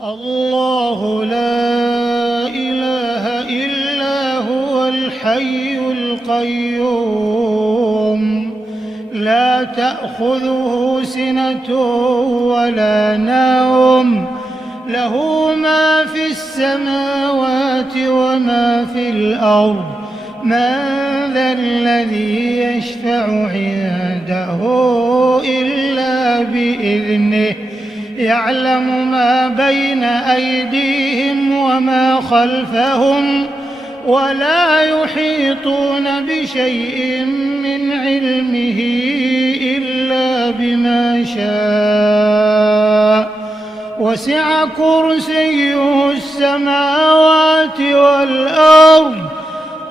الله لا إله إلا هو الحي القيوم لا تأخذه سنة ولا نوم له ما في السماوات وما في الأرض من ذا الذي يشفع عنده إلا بإذنه يعلم ما بين أيديهم وما خلفهم ولا يحيطون بشيء من علمه إلا بما شاء وسع كرسيه السماوات والأرض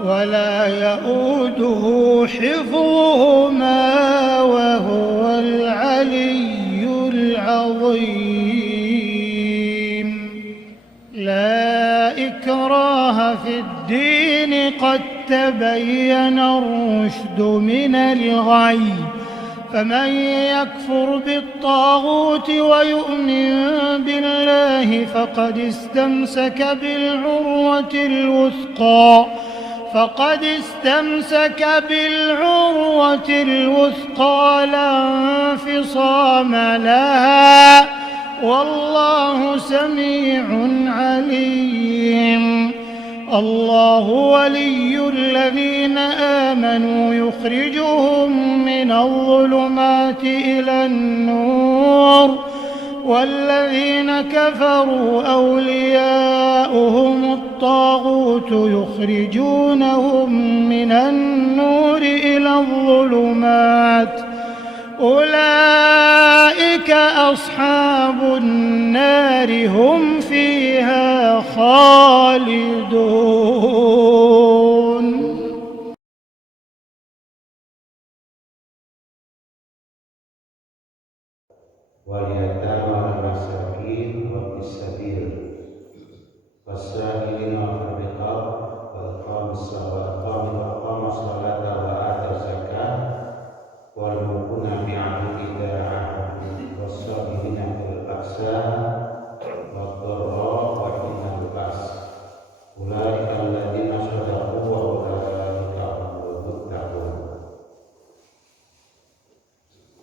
ولا يؤوده حفظهما وهو العلي العظيم لا إكراه في الدين قد تبين الرشد من الغي فمن يكفر بالطاغوت ويؤمن بالله فقد استمسك بالعروة الوثقى لا انفصام لها والله سميع عليم الله ولي الذين آمنوا يخرجهم من الظلمات إلى النور والذين كفروا أولياؤهم الطاغوت يخرجونهم من النور إلى الظلمات أولئك أصحاب النار هم فيها خالدون. واليتامى والمساكين وابن السبيل والسائلين وفي الرقاب وأقام الصلاة وآتى الزكاة والموفون بعهدهم إذا عاهدوا والصابرين في البأساء والضراء وحين البأس أولئك الذين صدقوا وأولئك هم المتقون.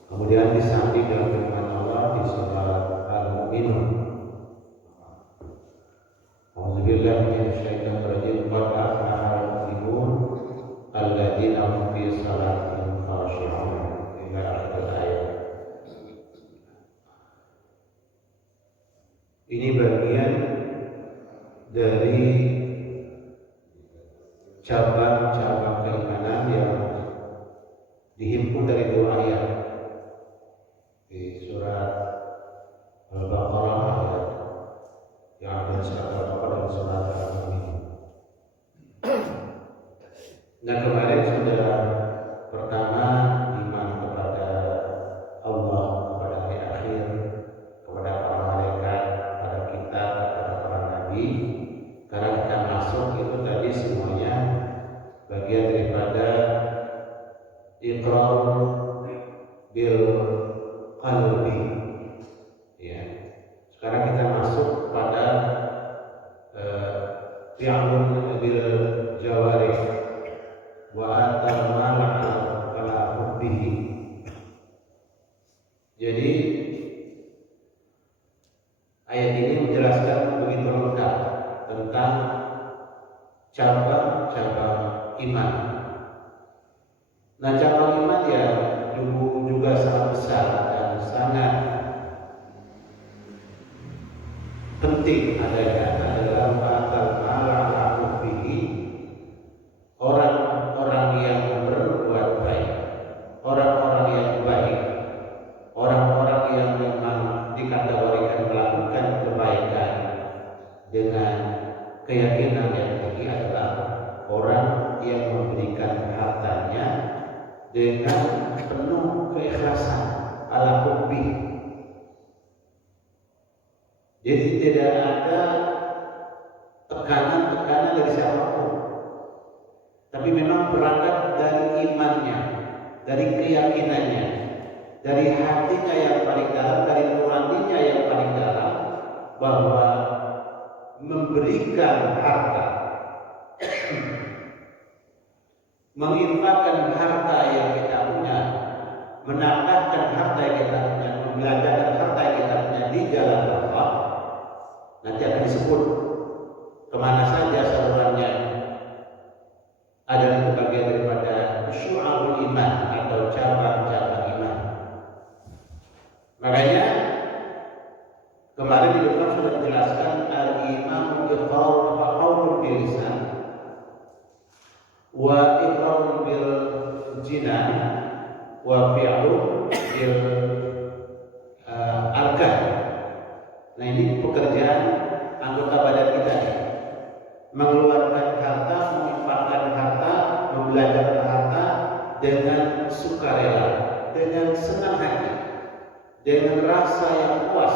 Kemudian disambung dengan firman Allah di surat Al-Mu'minun. A'udzubillahi minasyaitonir rajim. Qad aflahal mu'minun alladzina hum fi salatihim khashi'un. Ila akhir ayat. Ini bagian dari cabang-cabang keimanan yang dihimpun dari dua ayat di surat Al-Baqarah ayat yang ada surat Al-Baqarah dan surat Al-Mu'minun. Nah, kemarin sudah pertama iman kepada Allah, kepada hari akhir, kepada para malaikat, kepada kita, kepada para nabi. Karena kita masuk itu tadi semuanya bagian daripada iqrar bil qalbi. Ya. Sekarang kita masuk pada fi'lun bil jawarih wa atal mal ala hubbihi. Jadi ayat ini menjelaskan begitu lengkap tentang cabang-cabang iman. Nah, cabang iman ya juga sangat besar dan sangat penting adanya adalah ma'atal ma'ala hubbihi, orang-orang yang berbuat baik, orang-orang yang baik, orang-orang yang memang dikategorikan melakukan kebaikan dengan keyakinan yang tinggi adalah orang yang memberikan hartanya dengan penuh keikhlasan ala hubbi. Jadi tidak ada tekanan dari siapapun, tapi memang berangkat dari imannya, dari keyakinannya, dari hatinya yang paling dalam, dari nuraninya yang paling dalam, bahwa memberikan harta, menginfakkan harta yang kita punya, menambahkan harta yang kita punya, membelanjakan harta yang kita punya di jalan Allah, nanti akan disebut kemana saja salurannya. Ada itu bagian daripada syu'abul iman atau cabang-cabang iman. Makanya kemarin di depan sudah dijelaskan al-iman qaulun bil lisan wa iqrarun bil jinan wa fi'lun bil arkan. Nah, ini pekerjaan anggota badan kita nih. Mengeluarkan harta, menginfakkan harta, membelanjakan harta dengan sukarela, dengan senang hati, dengan rasa yang puas,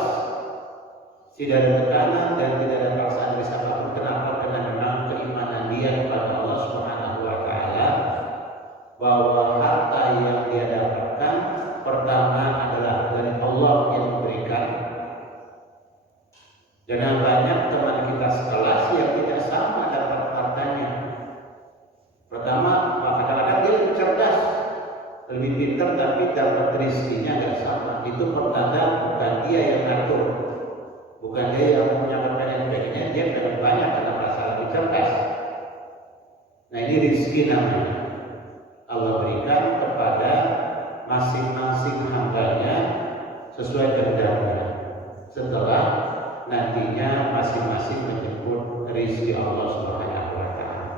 tidak ada tekanan dan tidak ada paksaan dari siapapun. Kenapa? Karena memang keimanan dia kepada Allah Subhanahu wa taala, bahwa harta yang dia dapatkan pertama adalah dari Allah yang memberikan. Dan banyak teman kita sekelas yang tidak sama dapat hartanya. Pertama, kadang-kadang dia lebih cerdas, lebih pintar, tapi dapat rezekinya nggak sama. Itu pertanda bukan dia yang ngatur, bukan dia yang punya pengen-pengennya, dia pengen banyak karena merasa lebih cerdas. Nah, ini rezeki namanya. Allah berikan kepada masing-masing hambanya sesuai kehendaknya. Setelah nantinya masing-masing menyebut rezeki Allah Subhanahu wa taala.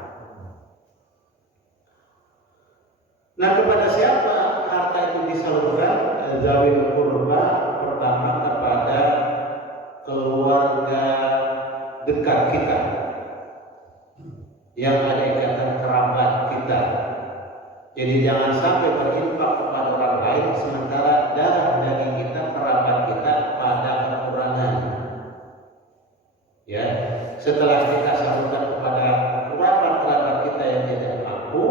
Nah, kepada siapa harta itu disalurkan? Zawil qurba, pertama kepada keluarga dekat kita, yang ada ikatan kerabat kita. Jadi jangan sampai berinfak kepada orang lain sementara darah daging kita, kerabat kita pada kekurangan. Ya, setelah kita salurkan kepada kerabat-kerabat kita yang tidak mampu,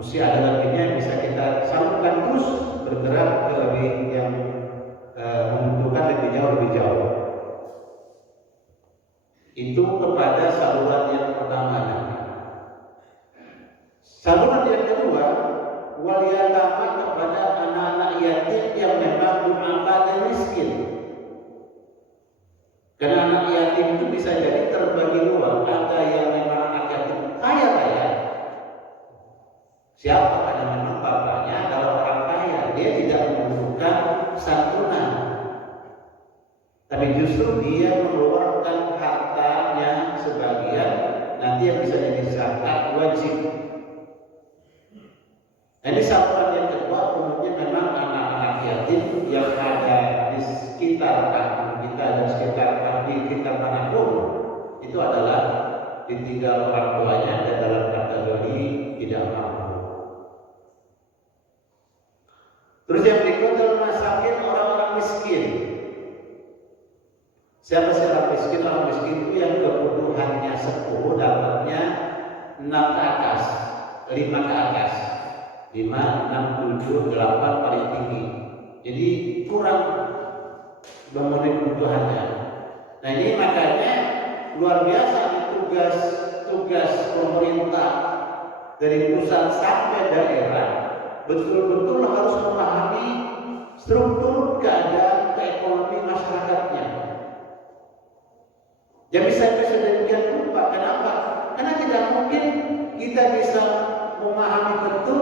mesti ada lebihnya yang bisa kita salurkan terus, bergerak ke lebih yang membutuhkan lebih jauh. Itu kepada saluran yang pertama. Saluran yang kedua, wal yatama, kepada anak-anak yatim yang memang du'afa miskin. Karena anak yatim itu bisa jadi terbagi dua, ada yang memang anak yatim kaya raya. Siapa? Karena memang bapaknya adalah orang kaya, dia tidak membutuhkan santunan, tapi justru dia mengeluarkan hartanya sebagian, nanti yang bisa jadi zakat wajib. Ini saluran yang kedua, umumnya memang anak-anak yatim yang ada di sekitar kampung kita dan di sekitar manapun, itu adalah ditinggal orang tuanya dan dalam kategori tidak mampu. Terus yang berikutnya masakin, orang-orang miskin. Siapa sih orang miskin? Orang miskin itu yang kebutuhannya 10, dapatnya 6 ke atas, 5 ke atas. 5, 6, 7, 8 paling tinggi. Jadi kurang memenuhi kebutuhannya. Nah, ini makanya luar biasa tugas pemerintah dari pusat sampai daerah betul-betul harus memahami struktur keadaan ekonomi masyarakatnya. Jangan bisa sedemikian rupa. Kenapa? Karena tidak mungkin kita bisa memahami betul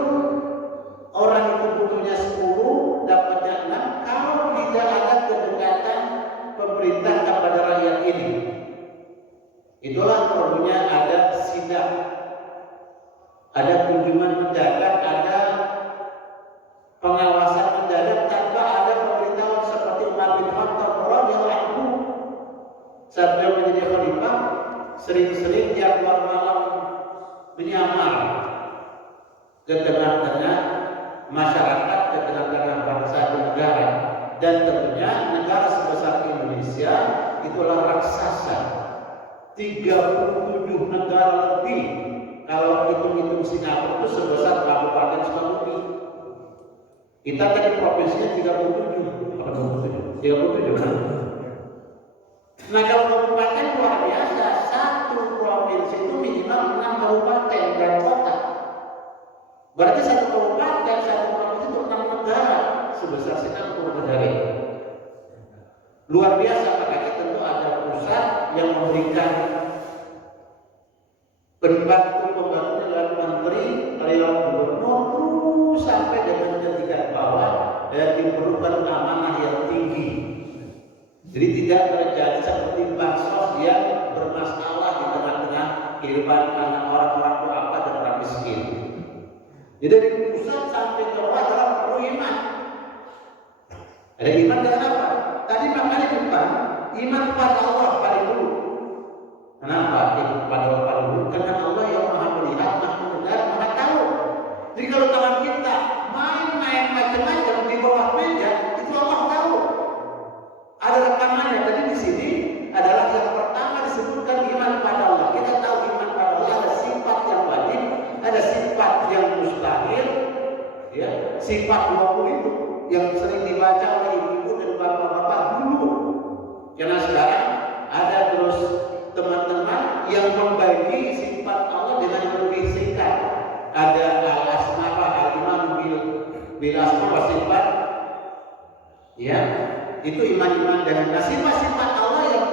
orang itu butuhnya 10, dapatnya 6 kalau tidak ada kedekatan pemerintah kepada rakyat ini. Itulah perlunya ada sidak, ada kunjungan mendadak, ada pengawasan mendadak tanpa ada pemberitahuan seperti Umar bin Khattab radhiyallahu anhu. Saat beliau menjadi khalifah, sering-sering dia keluar malam menyamar ke tengah-tengah masyarakat, ke tengah-tengah bangsa dan negara. Dan tentunya negara sebesar Indonesia itulah raksasa. 37 negara lebih. Kalau hitung-hitung Singapura itu sebesar Kabupaten Sukabumi. Kita tadi provinsinya 37 kan? Nah kalau kabupaten luar biasa, satu provinsi itu minimal 6 kabupaten dan kota. Berarti satu kabupaten, satu provinsi itu 6 negara sebesar Singapura negara. Luar biasa, makanya tentu ada pusat yang memberikan pembantu-pembantunya lewat menteri, lewat gubernur, terus sampai dengan tingkat bawah dan diperlukan amanah yang tinggi. Jadi tidak terjadi seperti bansos yang bermasalah di tengah-tengah kehidupan anak orang-orang berapa dan orang miskin. Jadi dari pusat sampai ke bawah adalah perlu iman. Ada iman dengan apa? Tadi makanya bukan iman kepada Allah paling dulu. Kenapa? Kepada Allah paling dulu. Karena Allah yang maha melihat, maha mendengar, maha tahu. Jadi kalau tangan kita main-main macam-macam di bawah meja, itu Allah tahu. Ada rekamannya. Tadi di sini adalah yang pertama disebutkan iman kepada Allah. Kita tahu iman kepada Allah ada sifat yang wajib, ada sifat yang mustahil, ya, sifat 20 itu yang sering dibaca oleh ibu-ibu dan bapak-bapak dulu. Karena sekarang ada terus teman-teman yang membagi sifat Allah dengan lebih singkat. Ada al-asma al-iman bil asma wa sifat, ya, itu iman-iman dengan sifat-sifat Allah yang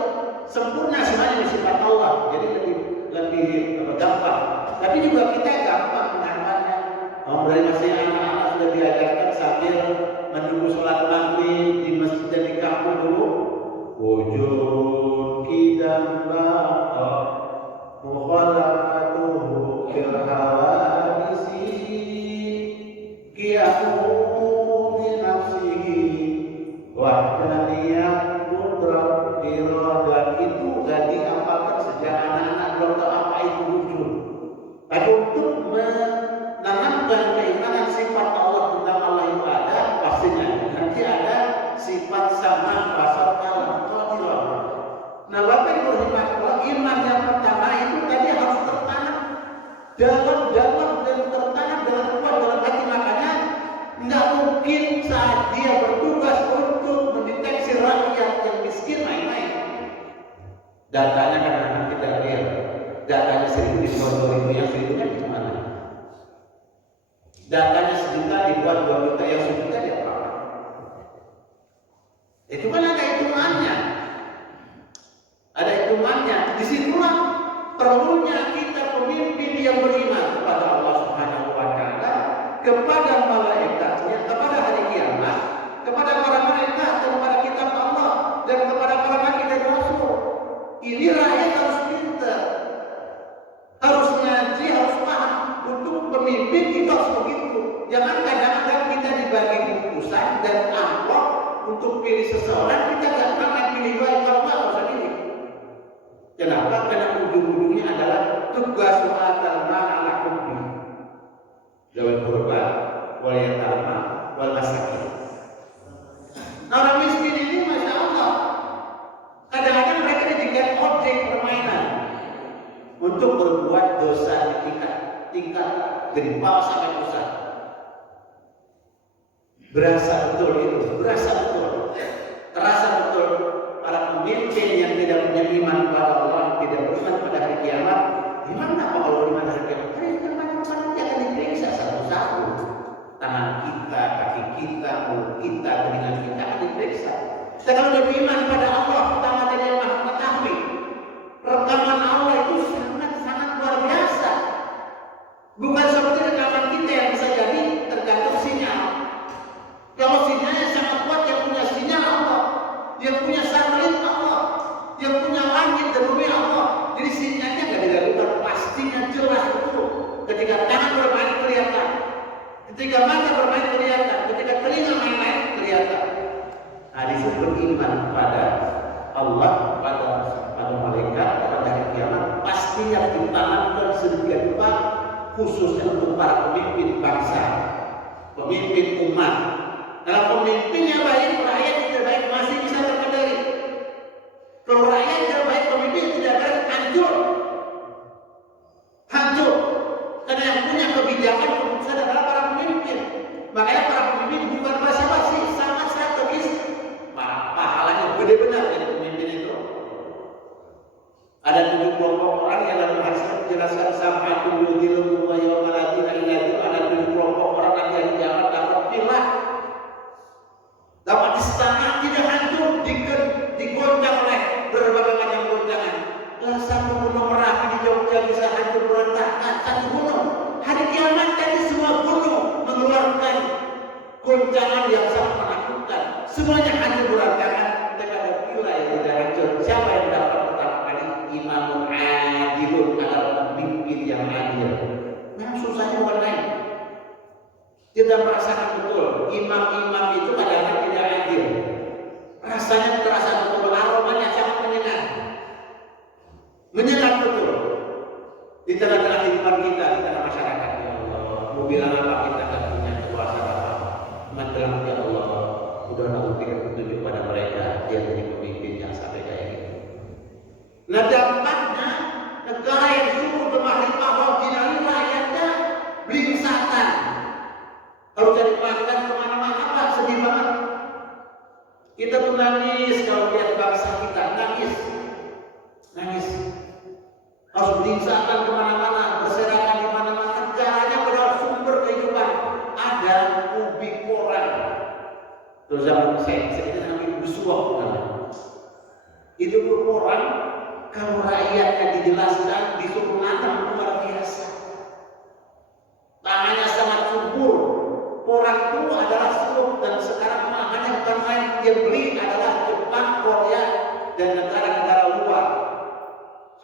sempurna semuanya sifat Allah. Jadi lebih gampang. Tapi juga kita gampang menghafalnya. Dari masih anak-anak sudah diajarkan sambil menunggu sholat maghrib di masjid dan di kampung dulu. Wujud kidam baqa mukhalafatuhu fil hawadisi qiyamu bi nafsihi wahdaniyat qudrat iradat. Itu gak diapakan sejak anak-anak belum tahu apa itu wujud. Tapi untuk menanamkan keimanan sifat Allah tentang Allah itu ada, pastinya nanti ada sifat sama pasal kalam qadirah. Nah, Bapak Ibu rahimahullah, iman yang pertama itu tadi harus tertanam dalam dan tertanam dalam kuat dalam hati. Makanya nggak mungkin saat dia bertugas untuk mendeteksi rakyat yang miskin main-main. Datanya kadang-kadang kita lihat, datanya 1.000 di bawah 2.000, yang 1.000-nya di mana? Datanya 1 juta dibuat 2 juta, yang 1 juta dia apa? Itu kan ada hitungannya. Ada hitungannya. Disitulah perlunya kita pemimpin yang beriman kepada Allah Subhanahu wa Ta'ala, kepada malaikatnya, kepada hari kiamat, kepada para malaikat, kepada kitab Allah, dan kepada para nabi dan rasul. Ini rakyat harus pintar, harus ngaji, harus paham. Untuk pemimpin itu harus begitu. Jangan kadang-kadang kita dibagi bungkusan dan amplop untuk pilih seseorang, kita nggak pernah pilih baik, kalau nggak usah pilih. Kenapa? Karena ujung-ujungnya adalah tugas wa'atal ma'ala hubbi zawil qurba wal yatama wal masakin. Nah, orang miskin ini Masya Allah, kadang-kadang mereka dijadikan objek permainan untuk berbuat dosa di tingkat dari bawah sampai pusat. Berasa betul itu, berasa betul, terasa betul. Para pemimpin yang tidak punya iman kepada Allah, tidak beriman pada hari kiamat, gimana kalau beriman hari kiamat? Hari kiamat nanti akan diperiksa satu-satu. Tangan kita, kaki kita, mulut kita, telinga kita akan diperiksa. Dan kalau dia beriman pada Allah, pertama dari yang maha mengetahui, rekaman Allah itu sangat-sangat luar biasa. Bukan seperti rekaman kita yang bisa jadi tergantung sinyal. Kalau sinyalnya sangat kuat, yang punya sinyal Allah, yang punya satelit Allah, yang punya langit dan bumi Allah. Jadi sinyalnya nggak diragukan, pastinya jelas betul. Ketika tangan bermain kelihatan, ketika mata bermain kelihatan, ketika telinga main-main kelihatan. Nah, disitu beriman kepada Allah, pada malaikat, pada hari kiamat, pastinya ditanamkan sedemikian rupa, khususnya untuk para pemimpin bangsa, pemimpin umat. Kalau pemimpinnya baik, rakyat tidak baik, masih bisa terkendali. Kalau rakyat tidak baik, pemimpin tidak baik, hancur. Hancur. Karena yang punya kebijakan keputusan adalah para pemimpin. Makanya para pemimpin bukan basa-basi, sangat strategis. Pahalanya gede benar jadi pemimpin itu. menjelaskan sab'atun yudhilluhum wa yawma la dhilla illa dhilluh, ada 7 kelompok orang nanti hari kiamat dapat pilah, dapat istana tidak hancur, digoncang oleh berbagai macam goncangan. Satu gunung Merapi di Jogja bisa hancur berantakan, satu gunung. Hari kiamat tadi semua gunung mengeluarkan goncangan yang sangat menakutkan. Semuanya hancur berantakan, tapi ada pila yang tidak hancur. Siapa yang dapat pertama kali? Imamun adilun, adalah pemimpin yang adil. Memang susahnya bukan lain. Kita merasakan betul, imam-imam itu kadang-kadang tidak adil. Rasanya terasa betul, aromanya sangat menyengat betul. Di tengah-tengah kehidupan kita, di tengah masyarakat, ya Allah, mau bilang apa kita akan punya kuasa apa? Menjelang ya Allah, udah memberikan petunjuk pada mereka yang jadi pemimpin yang sampai kayak gitu. Nah dampaknya negara yang sungguh bermahrifah wajinali rakyatnya blingsatan. Kalau cari makan kemana-mana Pak, sedih banget. Kita tuh nangis kalau lihat bangsa kita, nangis. Harus blingsatan kemana-mana, berserakan di mana-mana. Negaranya padahal sumber kehidupan ada ubi porang. Terus zaman saya itu namanya busuak namanya. Itu porang, kalau rakyatnya dijelaskan, disuruh nanam luar biasa. Tanahnya sangat subur. Porang itu adalah suruh, dan sekarang hanya bukan main, yang beli adalah Jepang, Korea, dan negara-negara luar.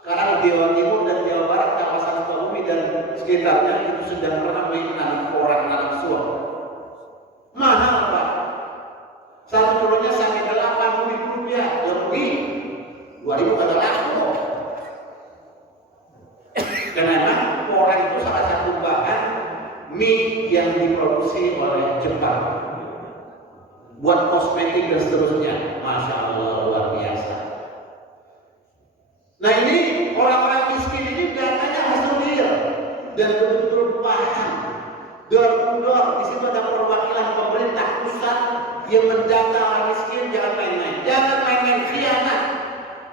Sekarang di Jawa Timur dan Jawa Barat, kawasan Sukabumi dan sekitarnya itu sedang ramai menanam porang, nanam suap. Mahal Pak. 1 kilonya sampai 80.000 rupiah. Lebih 2.000 kata laku. Karena porang itu salah satu bahan mie yang diproduksi oleh Jepang buat kosmetik dan seterusnya. Masya Allah, luar biasa. Nah ini orang-orang miskin ini datanya hasil real dan betul-betul paham. Door-to-door, di situ ada perwakilan pemerintah pusat yang mendata orang miskin. Jangan main-main, jangan main-main khianat.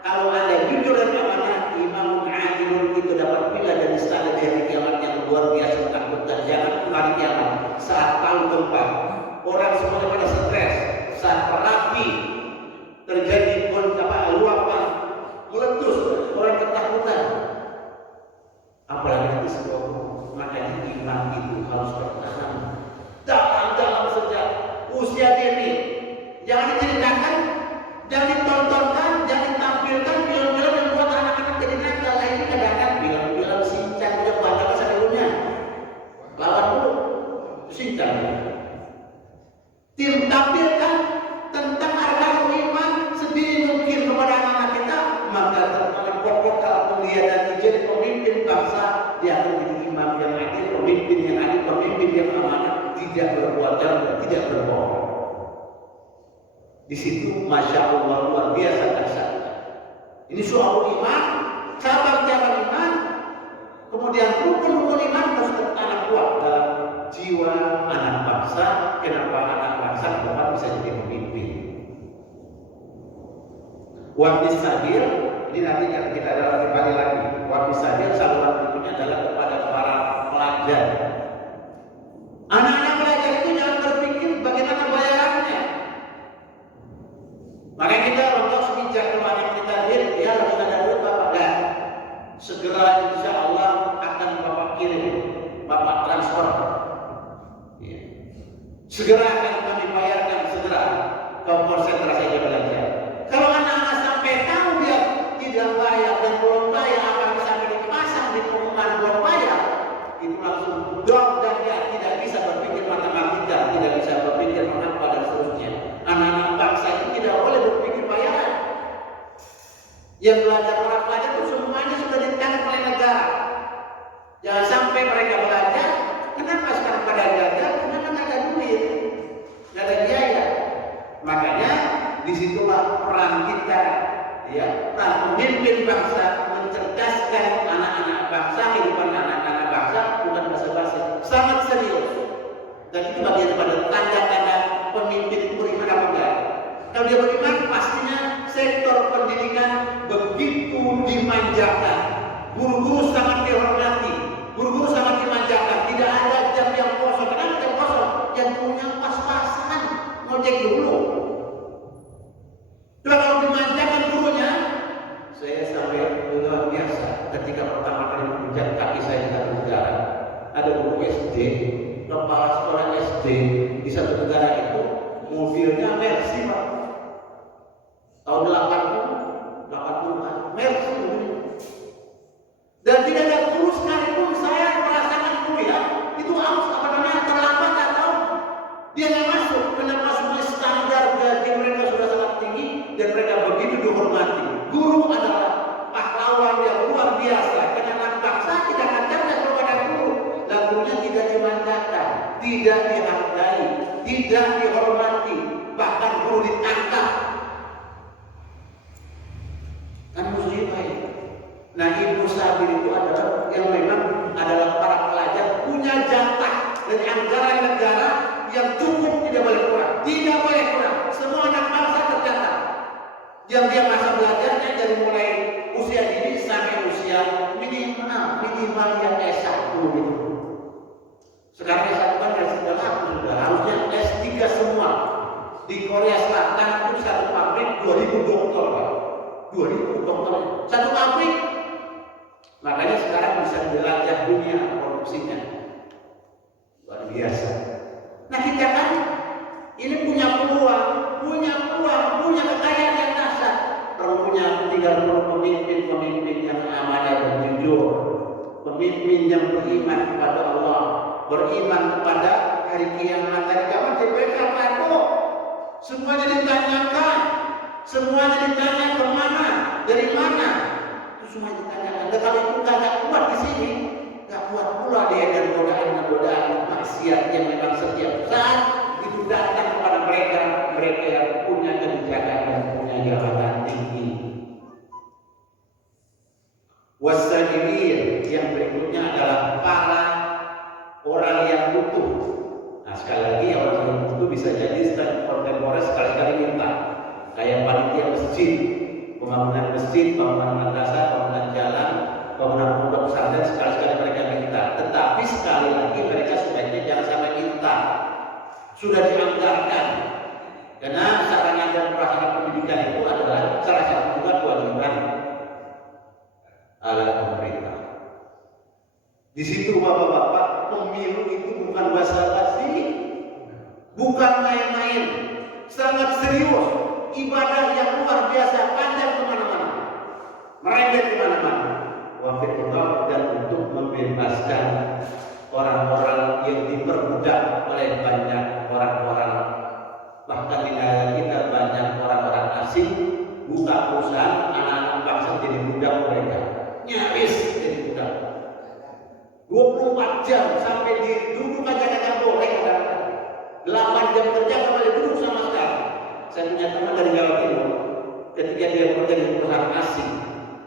Kalau ada jujur dan amanah, Imam Adilun itu dapat pila dan istana di hari kiamat yang luar biasa menakutkan. Jangan hari kiamat saat palu gempa, orang semuanya pada stres. Saat Merapi terjadi luapan meletus, orang ketakutan. Apalagi nanti sebuah makanya imam itu harus bertahan dalam sejak usia dini. Jangan diceritakan, jangan ditontonkan, jangan ditampilkan film-film yang buat anak-anak jadi nakal. Ini kadang-kadang film-film Shinchan udah banyak masa dulunya. Lawan dulu Shinchan. Tim tampilkan tentang arkaul iman sedini mungkin kepada anak-anak kita, maka terkadang pokok kalau pemilihan dan menjadi pemimpin bangsa, dia akan menjadi imam yang adil, pemimpin yang adil, pemimpin yang amanah, tidak berbuat jahat dan tidak berbohong. Di situ Masya Allah luar biasa dahsyatnya. Ini soal iman, cabang-cabang iman, kemudian rukun-rukun iman harus tertanam kuat dalam jiwa anak bangsa. Kenapa anak bangsa dapat bisa jadi pemimpin? Wabis sabil, ini nanti yang kita dalam kembali lagi. Wabis sabil saluran berikutnya adalah kepada para pelajar. Anak-anak pelajar itu jangan berpikir bagaimana bayarannya. Makanya kita untuk sejak kemarin kita lihat, ya harus ada duit Bapak dan segera insya Allah akan Bapak kirim, Bapak transfer. Ya. Segera akan kami bayarkan segera ke konsentrasi aja belanja. Kalau anak-anak sampai tahu dia tidak bayar dan belum bayar, akan sampai dipasang di pengumuman belum bayar, itu langsung drop dan dia tidak bisa berpikir matematika, tidak bisa berpikir mengapa dan seterusnya. Anak-anak bangsa itu tidak boleh berpikir bayaran. Yang belajar orang pelajar itu semuanya sudah ditanggung oleh negara. Jangan sampai mereka belajar, kenapa sekarang pada belajar? Karena nggak ada duit, nggak ada biaya. Makanya disitulah peran kita, ya, peran pemimpin bangsa mencerdaskan anak-anak bangsa, kehidupan anak-anak bangsa bukan basa-basi, sangat serius. Dan itu bagian pada tanda-tanda pemimpin itu beriman apa enggak. Kalau dia beriman, pastinya sektor pendidikan begitu dimanjakan, guru-guru sangat dihormati. ketika pertama kali menginjak kaki saya di satu negara, ada guru SD, kepala sekolah SD di satu negara itu mobilnya Mercy, Pak. Tahun 80-an, Mercy. Dan tidak ada guru sekalipun saya merasakan itu ya, itu harus terlambat atau dia nggak masuk, karena masuknya standar gaji mereka sudah sangat tinggi dan mereka begitu dihormati. Guru adalah pahlawan yang luar biasa, karena anak bangsa tidak akan cerdas kepada guru, dan gurunya tidak dimanjakan, tidak dihargai, tidak dihormati, bahkan guru ditangkap. Kan musibah itu. Nah, Ibnu Sabil itu adalah yang memang adalah para pelajar punya jatah dari anggaran negara yang cukup, tidak boleh kurang, tidak boleh kurang. Semua anak bangsa tercatat. Yang dia masa belajarnya dari mulai usia dini sampai usia minimal yang S1 gitu. Sekarang S1 kan dari segala sudah harusnya S3 semua. Di Korea Selatan itu satu pabrik 2000 dokter, Pak. 2000 dokter satu pabrik. Makanya sekarang bisa jelajah dunia produksinya luar biasa. Nah, kita kan ini punya peluang, punya kekayaan yang dahsyat. Perlunya tinggal pemimpin yang amanah dan jujur, pemimpin yang beriman kepada Allah, beriman kepada hari kiamat. Dari zaman JPK Pato, semuanya ditanyakan, semuanya ditanya kemana, dari mana. Semua ditanyakan. Dan kalau itu nggak kuat di sini, nggak kuat pula dia dan godaan maksiat yang memang setiap saat itu datang kepada mereka yang punya kebijakan dan punya jabatan tinggi. Wasajidin yang berikutnya adalah para orang yang butuh. Nah, sekali lagi orang yang butuh bisa jadi stand kontemporer sekali-kali minta, kayak panitia masjid. Pembangunan masjid, pembangunan madrasah, pembangunan jalan, pembangunan pondok pesantren, sekali-sekali mereka minta. Tetapi sekali lagi mereka sebaiknya jangan sampai minta. Sudah dianggarkan. Karena sarana dan prasarana pendidikan itu adalah salah satu juga kewajiban ala pemerintah. Di situ bapak-bapak, pemilu itu bukan basa-basi, bukan main-main, sangat serius. Ibadah yang luar biasa, panjang kemana-mana, merembet kemana-mana. Wafirullah, dan untuk membebaskan orang-orang yang diperbudak oleh banyak orang-orang. Bahkan di negara kita banyak orang-orang asing buka perusahaan, anak-anak bangsa jadi budak mereka, nyaris jadi budak. 24 jam sampai duduk aja kagak boleh, 8 jam kerja sampai duduk sama sekali. Saya punya teman dari Jawa Timur, ketika dia bekerja di perusahaan asing,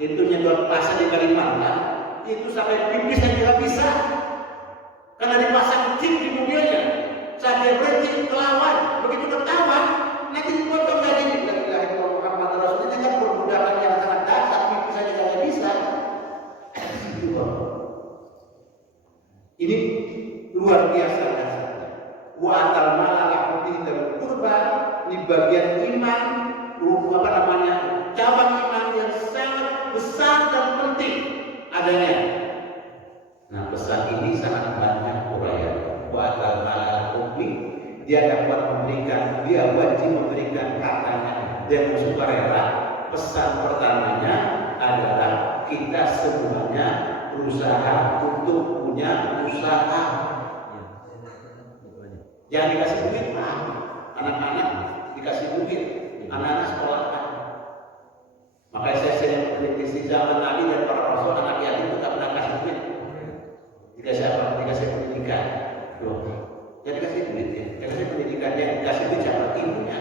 itu nyedot pasar di Kalimantan, itu sampai pipis dan tidak bisa, karena dipasang chip di mobilnya. Saat dia berhenti kelawan, begitu ketahuan, nanti dipotong gajinya. Dari Muhammad Rasul ini kan perbudakan yang sangat dasar, pipis saja tidak bisa. Ini luar biasa dasarnya. Wa atal malalah putih dan kurban. Ini bagian iman, cabang iman yang sangat besar dan penting adanya. Nah, pesan ini sangat banyak uraian. Wa atal malalah publik, dia dapat memberikan, dia wajib memberikan hartanya dan sukarela. Pesan pertamanya adalah kita semuanya berusaha untuk punya usaha. Jangan dikasih duit, anak-anak dikasih duit, anak-anak sekolah. Makanya saya sering mengkritisi zaman Nabi dan para rasul, anak yatim itu tak pernah kasih duit. Dikasih apa? Dikasih pendidikan. Jadi dikasih duit ya, dikasih pendidikan, yang dikasih duit siapa? Ibunya.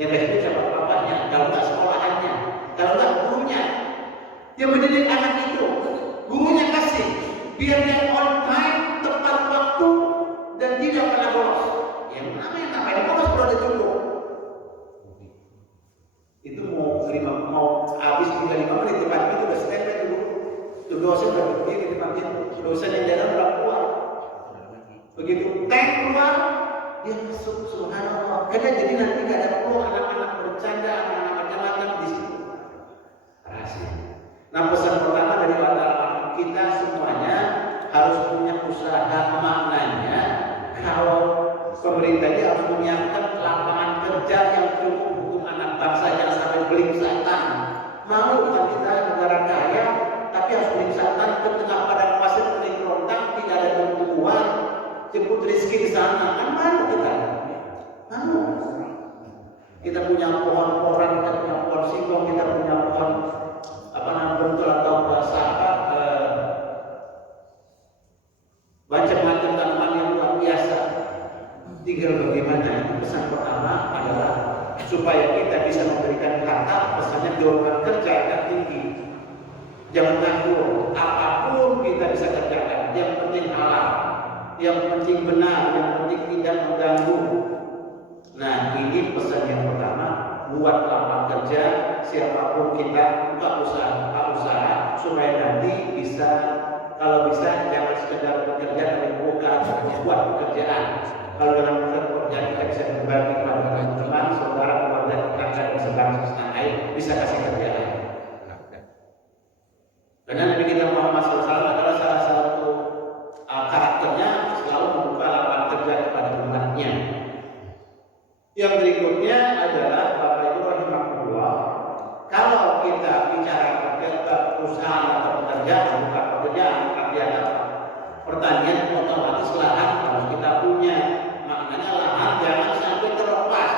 Yang dikasih duit siapa? Bapaknya. Kalau nggak sekolahannya, kalau nggak gurunya. Yang mendidik anak itu, gurunya kasih, biar dia on time, tepat waktu, dan tidak pernah bolos. Yang namanya bolos kalau ada cukup. Itu mau habis 35 menit depan itu udah standby dulu. Itu dosen udah berdiri di depan itu. Dosen yang jalan udah keluar. Begitu tank keluar, dia masuk, subhanallah. Karena jadi nanti nggak ada peluang anak-anak bercanda, anak-anak macam-macam di situ. Rahasia. Nah, pesan pertama dari kita semuanya harus punya usaha. Maknanya kalau pemerintah harus menyiapkan lapangan kerja yang cukup untuk anak bangsa, jangan sampai beli setan. Mau kan kita negara kaya, tapi harus beli setan ke tengah padang pasir kering kerontang, tidak ada tumbuhan, jemput rezeki di sana. Kan malu kita. Malu. Kita punya pohon koran, kita punya pohon singkong, kita punya pohon bentul atau bahasa macam-macam tanaman yang luar biasa. Tinggal bagaimana. Pesan pertama adalah supaya kita bisa memberikan harta, pesannya dorongan kerja yang tinggi. Jangan nganggur. Apapun kita bisa kerjakan. Yang penting halal, yang penting benar, yang penting tidak mengganggu. Nah, ini pesan yang pertama. Buat lapangan kerja, siapapun kita buka usaha supaya nanti bisa, kalau bisa jangan sekedar bekerja tapi buka buat pekerjaan. Kalau dalam pekerjaan kita bisa berbagi kepada teman-teman, saudara, keluarga, tetangga dan sebangsa setanah air, bisa kasih kerjaan. Karena Nabi kita Muhammad SAW adalah salah satu karakternya selalu membuka lapangan kerja kepada umatnya. Yang berikutnya adalah Bapak Ibu rahimahullah, kalau kita bicara usaha atau pekerjaan, bukan pekerjaan, artinya pertanian, otomatis lahan harus kita punya. Maknanya lahan jangan sampai terlepas,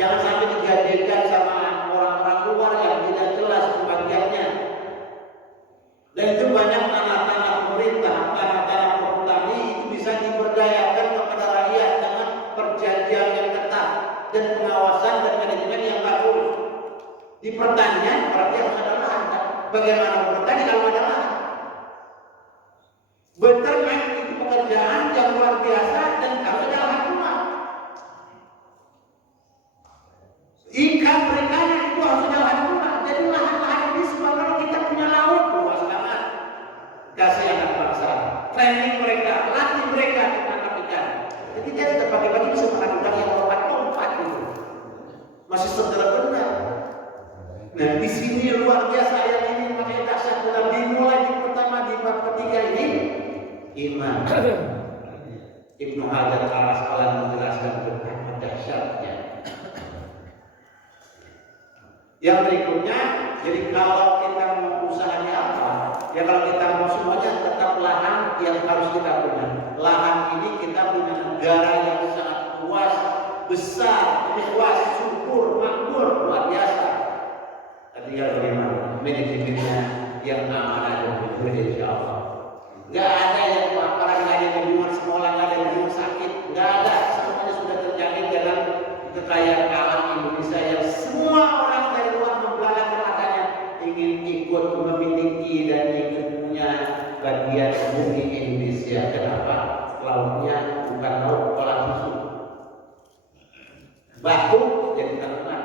jangan sampai dijadikan sama orang-orang luar yang tidak jelas pembagiannya. Dan itu banyak tanah-tanah pemerintah, tanah-tanah perhutani itu bisa diberdayakan kepada rakyat dengan perjanjian yang ketat dan pengawasan dan manajemen yang bagus. Di pertanian berarti harus ada lahan. Bagaimana bertani kalau ada lahan? Beternak itu pekerjaan yang luar biasa dan harus ada lahan pula. Ikan perikanan itu harus ada lahan pula. Jadi lahan-lahan ini semua kalau kita punya laut luas banget. Kasih anak bangsa, training mereka, latih mereka menangkap ikan. Jadi dia terbagi-bagi bisa melakukan yang lompat-lompat itu. Masih saudara benar. Nah di sini luar biasa ayat ini makanya dahsyat. Dimulai di pertama di bab ketiga ini iman. Ibnu Hajar al-Asqalani menjelaskan betapa dahsyatnya. Yang berikutnya, jadi kalau kita mau usahanya apa? Ya kalau kita mau semuanya tetap lahan yang harus kita punya. Lahan ini kita punya negara yang sangat luas, besar, luas, subur, makmur, luar biasa. Tinggal bagaimana manajemennya yang amanah dan jujur, insya Allah. Gak ada yang kelaparan, gak ada yang hubungan sekolah, gak ada yang hubungan sakit, gak ada. Semuanya sudah terjamin dalam kekayaan alam Indonesia yang semua orang dari luar membelakangi matanya ingin ikut memiliki dan ingin punya bagian bumi Indonesia. Kenapa? Lautnya bukan laut kolam susu, batu jadi tanaman,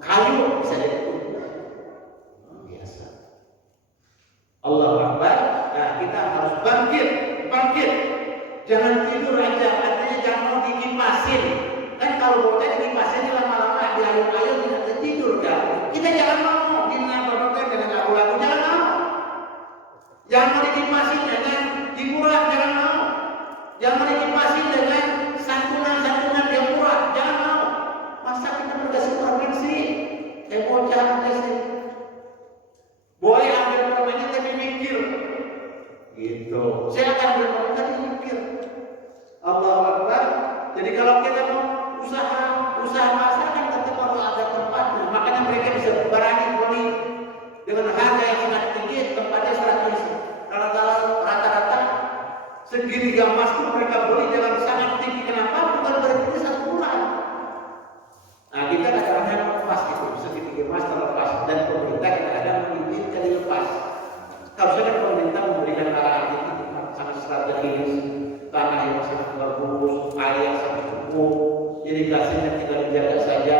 kayu bisa jadi biasa. Allahu Akbar. Nah, kita harus bangkit. Jangan tidur aja, artinya jangan mau dikipasin. Kan kalau bocah dikipasin lama-lama diayun-ayun tidak tidur kan. Kita jangan mau dinambakan dengan lagu-lagu, jangan mau. Jangan mau dikipasin dengan hiburan, jangan mau. Jangan mau dikipasin dengan santunan-santunan yang murah, jangan mau. Masa kita berdasar korban sih? Kayak bocah sih. Boleh ambil permainan tapi mikir. Gitu. Saya akan ambil permainan tapi mikir. Allahu Akbar. Jadi kalau kita mau usaha masa kan tetap harus ada tempatnya. Makanya mereka bisa berani beli dengan harga yang sangat tinggi, tempatnya strategis. Kalau rata-rata segitiga emas itu mereka beli dengan sangat tinggi. Kenapa? Bukan berarti satu bulan. Nah kita kadang-kadang lepas itu segitiga emas terlepas dan pemerintah kadang-kadang mengizinkan dilepas. Harusnya kan pemerintah memberikan arahan itu sangat strategis, tanah yang masih bagus, air yang sangat cukup, irigasinya tinggal dijaga saja.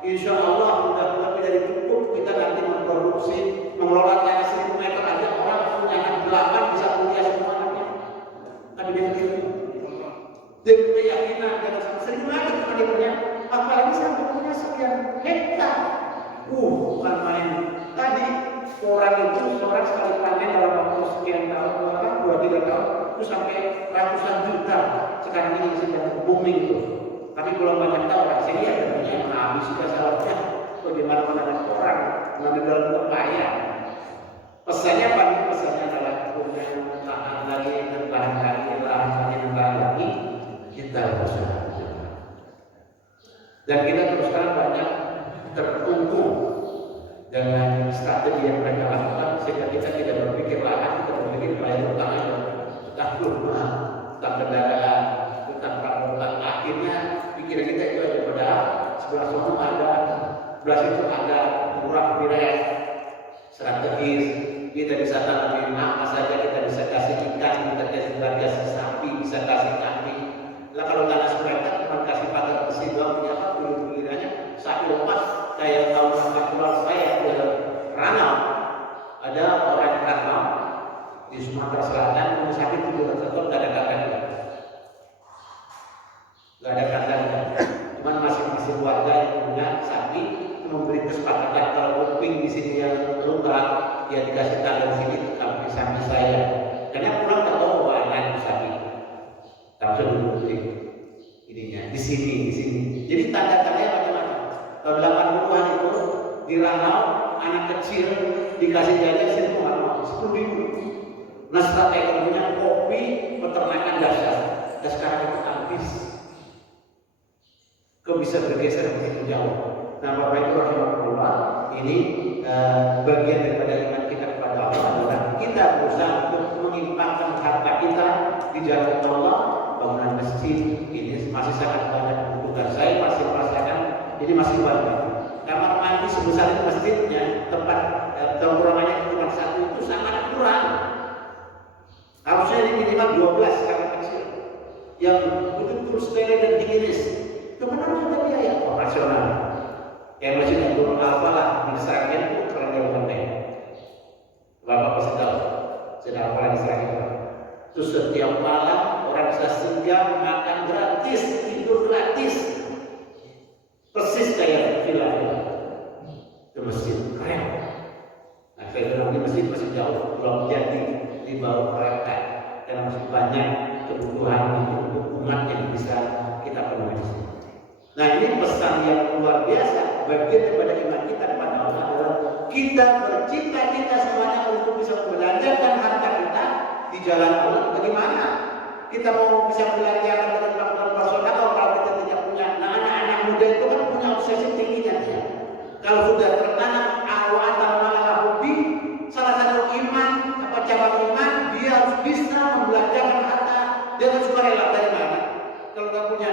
Insya Allah sudah lebih dari cukup kita nanti memproduksi, mengelola tanah 1000 meter aja orang punya anak 8 bisa kuliah semua anaknya. Tapi dia dengan keyakinan dengan 1000 meter cuma dia punya, apalagi sampai punya sekian hektar. Bukan main. Tadi orang itu seorang sekali panen dalam waktu sekian tahun, 2-3 tahun, itu sampai ratusan juta. Sekarang ini sedang booming itu. Tapi belum banyak tahu, saya lihat tentunya yang habis sudah salahnya. Bagaimana menarik orang, mana dalam upaya. Pesannya apa nih? Pesannya adalah punya tahan lagi, bertahan lagi, bertahan lagi, kita berusaha. Dan kita terus terang banyak terkungku dengan strategi yang mereka lakukan, sehingga kita tidak berpikir lahan, kita berpikir bayar utang aja, utang rumah, utang kendaraan, utang peralatan. Akhirnya pikiran kita itu ada pada sebelah sana ada, sebelah situ ada, murah meriah, strategis. Kita bisa tanamin apa saja, kita bisa kasih ikan, kita kasih sapi, bisa kasih kambing. Lah kalau tanah mereka cuma kasih pagar besi doang, punya apa? Pikirannya sapi lepas kayak tahun natural saya di Ranau. Ada orang Ranau di Sumatera Selatan punya sapi 700 ekor, nggak ada kandangnya, nggak ada kandangnya. Cuman masing-masing warga yang punya sapi memberi kesepakatan kalau kuping di sini yang lengkap, dia dikasih tanggal sini tetap di sapi saya. Karena pulang tak tahu warna sapi. Tak perlu ininya di sini. Jadi tanda-tandanya macam-macam. Tahun 80-an itu di Ranau anak kecil dikasih jajan 10.000. Nah strateginya kopi peternakan dasar. Dan sekarang itu habis. Kau bisa bergeser begitu jauh. Nah Bapak Ibu rahimahullah, ini bagian daripada iman kita kepada Allah adalah kita berusaha untuk mengimpakkan harta kita di jalan Allah. Bangunan masjid ini masih sangat banyak kebutuhan. Saya masih merasakan ini masih banyak. Kamar mandi sebesar itu masjidnya, tempat tongkrongannya cuma satu, itu sangat kurang. Harusnya ini minimal 12 kamar kecil yang betul-betul steril dan higienis. Kemana ada biaya operasional? Kayak masjid yang turun apalah di Sragen itu keren banget. Bapak pasti tahu, sedang apa di Sragen. Itu setiap malam orang bisa singgah, makan gratis, tidur gratis, persis kayak villa ke masjid keren. Nah saya bilang di masjid masih jauh, belum jadi di bawah kereta, karena masih banyak kebutuhan untuk umat yang bisa kita penuhi. Nah ini pesan yang luar biasa, bagian daripada iman kita kepada Allah adalah kita bercita-cita semuanya untuk bisa membelanjakan harta kita di jalan Allah. Bagaimana kita mau bisa belanjakan dengan melakukan personal kalau kita tidak punya? Nah anak-anak muda itu kan punya obsesi tingginya dia. Kalau sudah tertanam awal malah hobi, salah satu iman apa cabang iman, dia harus bisa membelanjakan harta dengan sukarela. Dari mana? Kalau nggak punya,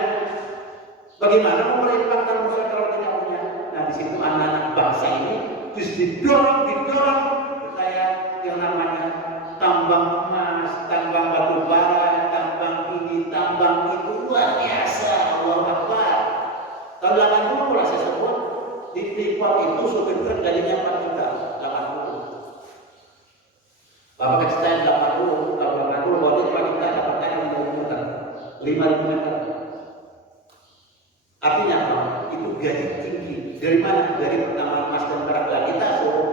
bagaimana mau berinfakkan kalau tidak punya? Nah di situ anak-anak bangsa ini terus didorong kayak yang namanya tambang emas, tambang batu bara, tambang ini, tambang itu, luar biasa. Allahu Akbar. Tahun 80 lah saya sebut di Freeport itu supir truk gajinya 4 juta. 80. Bapak kasih saya 80, kalau 80 bawa dia 4 juta, dapatnya 5.000 meter, 5.000 meter. Artinya apa? Itu gaji tinggi. Dari mana? Dari pertambangan emas dan perak. Kita suruh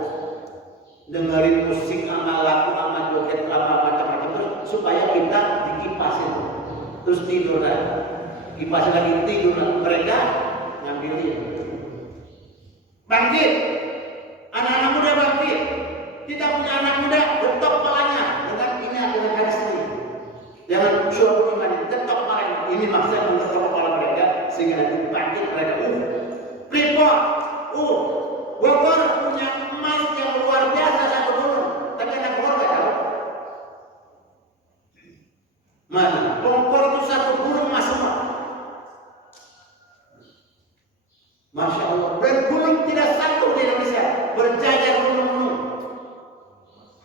dengerin musik sama lagu sama joget sama macam-macam terus supaya kita dikipasin terus tidur lagi, kipasin lagi tidur lagi. Mereka ngambilin bangkit, anak-anak muda bangkit. Kita punya anak muda, getok kepalanya dengan hadis ini. Jangan suatu iman, getok kepalanya. Ini maksudnya menggetok kepala mereka sehingga nanti bangkit mereka. Freeport, Bogor punya emas yang luar biasa satu gunung, tapi anak Bogor nggak tahu. Mana? Bogor itu satu gunung emas semua. Masya Allah. Dan gunung tidak satu di Indonesia, berjajar gunung-gunung,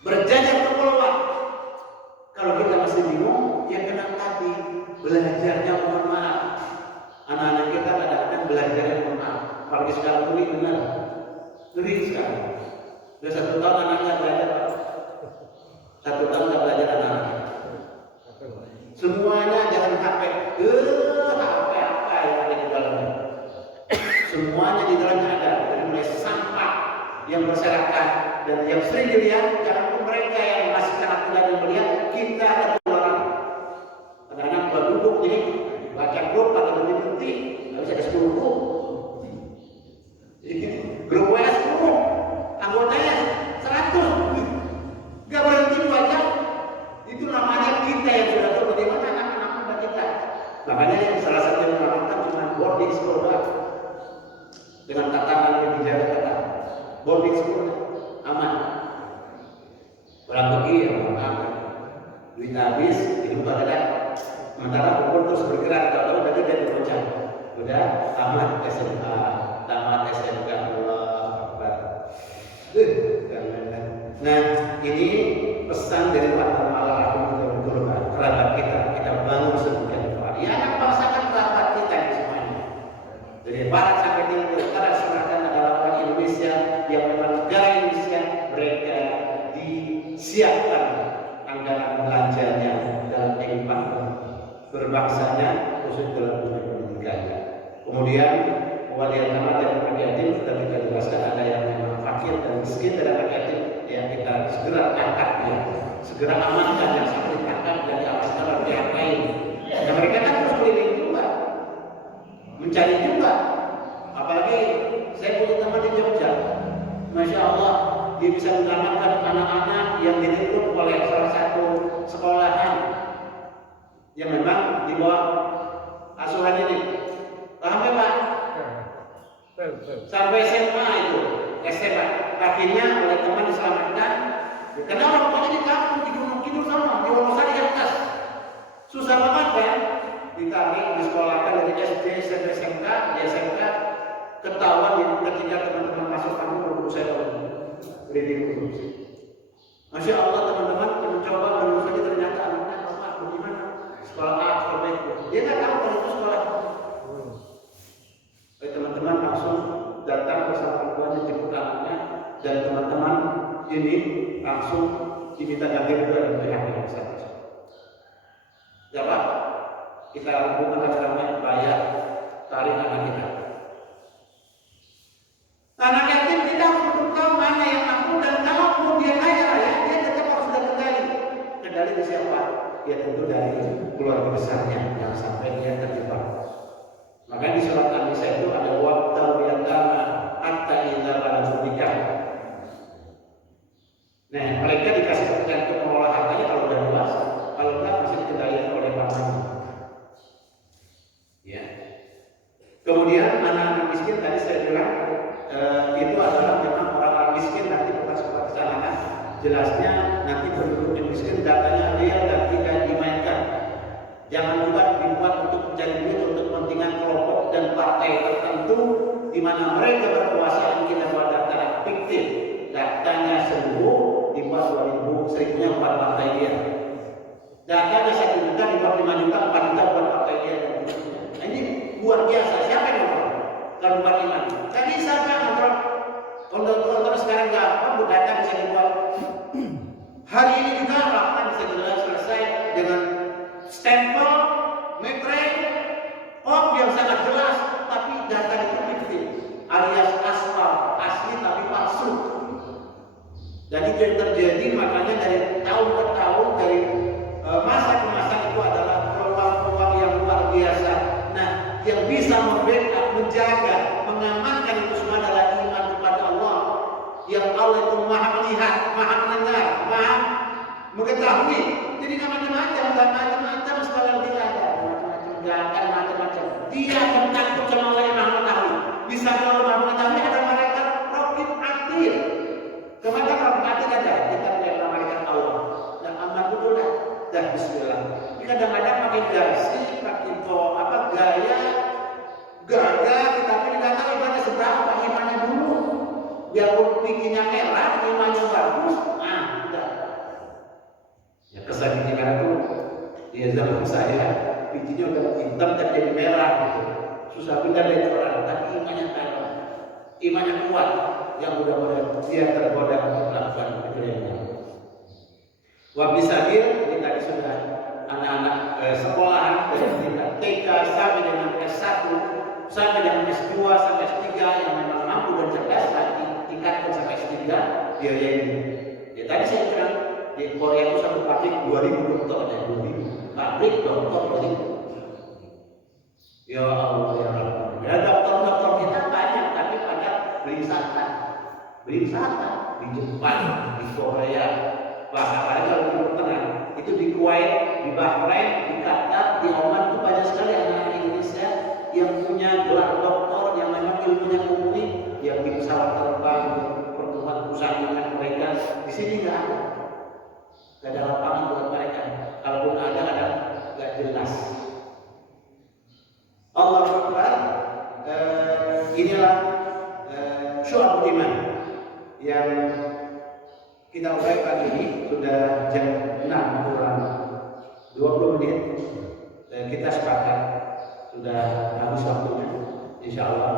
berjajar kepulauan. Kalau kita masih bingung, ya kena tadi belajarnya mohon maaf. Anak-anak kita kadang-kadang belajarnya mohon maaf. Apalagi sekarang kuliah benar. Ngeri sekali. Sudah 1 tahun anaknya belajar. 1 tahun nggak belajar anak-anaknya. Semuanya jangan HP. HP apa yang ada di dalamnya? Semuanya di dalamnya ada. Dari mulai sampah yang berserakan dan yang sering dilihat, jangan mereka yang masih anak muda yang melihat kita ketularan. Kadang-kadang kalau duduk ini baca grup atau berhenti, nggak bisa ada 10 grup. Jadi grup WA 10, anggotanya 100, nggak berhenti 2 jam. Itu namanya kita yang sudah tahu bagaimana anak-anak muda kita. Makanya yang salah satu yang melakukan cuma boarding school dengan tatanan yang dijaga ketat. Boarding school aman. Pulang pergi ya aman. Duit habis, hidup ada. Sementara umur terus bergerak, kalau udah jadi bocah, udah tamat SMA, tamat SMK, Nah, ini pesan dari Pak Ta'ala kerabat kita bangun sedemikian rupa. Ya, anak bangsa kan kerabat kita ini semuanya. Dari barat sampai timur, utara selatan adalah orang Indonesia yang memang negara Indonesia, mereka disiapkan anggaran belanjanya dalam kehidupan berbangsanya, khusus dalam dunia pendidikannya. Kemudian walianama dan anak yatim sudah kita jelaskan, ada yang memang fakir dan miskin dan anak yatim, ya kita segera angkat dia, segera amankan yang sampai ditangkap dan diamankan oleh pihak lain. Dan mereka kan terus keliling juga, mencari juga. Apalagi saya punya teman di Jogja, Masya Allah, dia bisa menyelamatkan anak-anak yang direkrut oleh salah satu sekolahan yang memang di bawah asuhan ini. Paham ya Pak? Sampai SMA itu, SMA kakinya oleh teman diselamatkan. Karena orang tuanya di kampung, di Gunung Kidul sana, di Wonosari di atas. Susah banget kan? Ditarik, disekolahkan dari SD sampai SMK, di SMK ketahuan ketika teman-teman masuk kampung berburu saya reading group. Masya Allah teman-teman mencoba menelusuri ternyata anaknya apa bagaimana sekolah A, sekolah B. Dia nggak tahu kalau itu sekolah. Teman-teman langsung datang bersama keluarga jemput anaknya dan teman-teman ini langsung diminta ganti rugi dari pihak yang besar. Jawab, kita hubungan dengan bayar tarik anak kita. Anak yatim kita membutuhkan mana yang mampu dan kalau kemudian kaya ya dia tetap harus sudah kendali di siapa? Ya tentu dari keluarga besarnya yang sampai dia terjebak. Maka di surat An-Nisa itu ada wabtal yatama hatta idza balagu nikah. Nah, mereka dikasih pekerjaan untuk mengelola hartanya kalau sudah dewasa, kalau enggak masih dikendalikan oleh pamannya. Ya. Kemudian anak-anak miskin tadi saya bilang itu adalah memang orang-orang miskin nanti bukan sebuah kesalahan. Jelasnya nanti penduduk yang miskin datanya real dan tidak dimainkan. Jangan juga dibuat untuk mencari duit untuk kepentingan kelompok dan partai tertentu di mana mereka berkuasa yang kita buat data fiktif. Datanya 1000 dibuat 2000, 1000-nya buat partai dia. Datanya 1 juta dibuat 5 juta, 4 juta buat partai dia. Nah, ini luar biasa. Siapa yang kontrol? Kalau buat iman. Tadi siapa yang kontrol? Kalau sekarang nggak apa, data bisa dibuat. Hari ini juga rapat bisa jelas selesai dengan stempel, metre, pop yang sangat jelas, tapi data itu fiktif, alias aspal, asli tapi palsu. Dan itu yang terjadi, makanya dari tahun ke tahun, dari masa ke masa itu adalah peluang-peluang yang luar biasa. Nah, yang bisa membackup, menjaga, mengamankan itu semua adalah iman kepada Allah. Yang Allah itu maha melihat, maha mendengar, maha mengetahui. Jadi nggak macam-macam sekalian tidak ada, macam-macam. Dia akan takut sama Allah yang maha mengetahui. Bisa kalau maha mengetahui ada malaikat raqib atid. Kemana raqib atid ada? Kita punya malaikat Allah. Dan aman betul dah. Dan Bismillah. Ini kadang-kadang pakai dasi, pakai gaya, gagah, tapi tidak tahu imannya seberapa, imannya dulu. Biarpun bikinnya merah, imannya bagus. Nah, udah. Ya kesan kita itu dia zaman saya bijinya udah hitam dan jadi merah gitu. Susah pindah dari orang, tapi imannya tajam, imannya kuat, yang mudah-mudahan dia tergoda untuk melakukan kebenaran. Wabisagir ini tadi sudah anak-anak sekolahan dari tingkat TK sampai dengan S1 sampai dengan S2 sampai S3 yang memang mampu dan cerdas, tingkatkan sampai S3. sehingga biaya ini. Ya tadi saya bilang di Korea itu satu pabrik 2.000 dokter ada 2.000 pabrik dokter 2.000. Ya Allah ya Allah. Ya dokter kita banyak tapi pada berwisata di Jepang, di Korea, bahkan kalau di Tengah itu di Kuwait, di Bahrain, di Qatar, di Oman itu banyak sekali anak Indonesia yang punya gelar doktor yang memang ilmunya mumpuni, yang di pesawat terbang, pertemuan perusahaan mereka di sini nggak ada. Nggak ada lapangan buat mereka. Kalaupun ada nggak jelas. Allah Akbar. Inilah syu'abul iman yang kita mulai pagi ini sudah jam 6 kurang 20 menit. Kita sepakat sudah habis waktunya. Insya Allah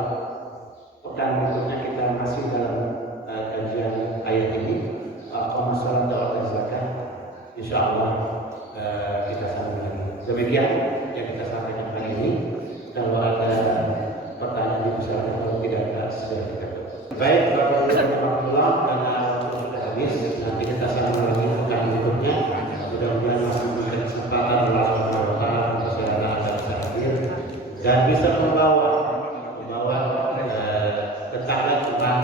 pekan berikutnya kita masih dalam kajian ayat ini. Aqama shalat wa zakat. Insya Allah kita sambung lagi. Demikian yang kita sampaikan hari ini. Kalau ada pertanyaan dipersilakan, kalau tidak ada sudah kita tutup. Baik, warahmatullahi wabarakatuh. Sudah habis. Nanti kita sambung lagi pekan berikutnya. Mudah-mudahan masih memberikan kesempatan Allah Subhanahu wa taala masyarakat bisa hadir dan bisa membawa tetangga teman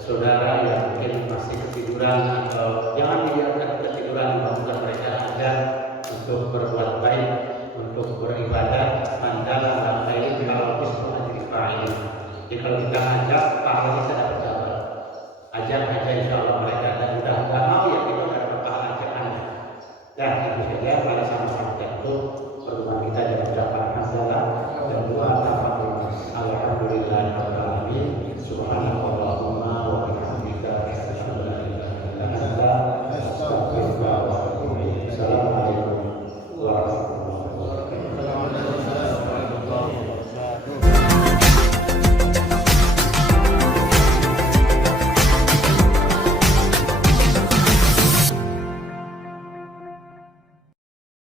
saudara yang mungkin masih ketiduran atau jangan dibiarkan ketiduran, membangun mereka agar untuk berbuat baik, untuk beribadah, mandala dan khairi kalau bisa menjadi fa'il. Jadi kalau kita ajak pahalanya tidak dapat. Ajak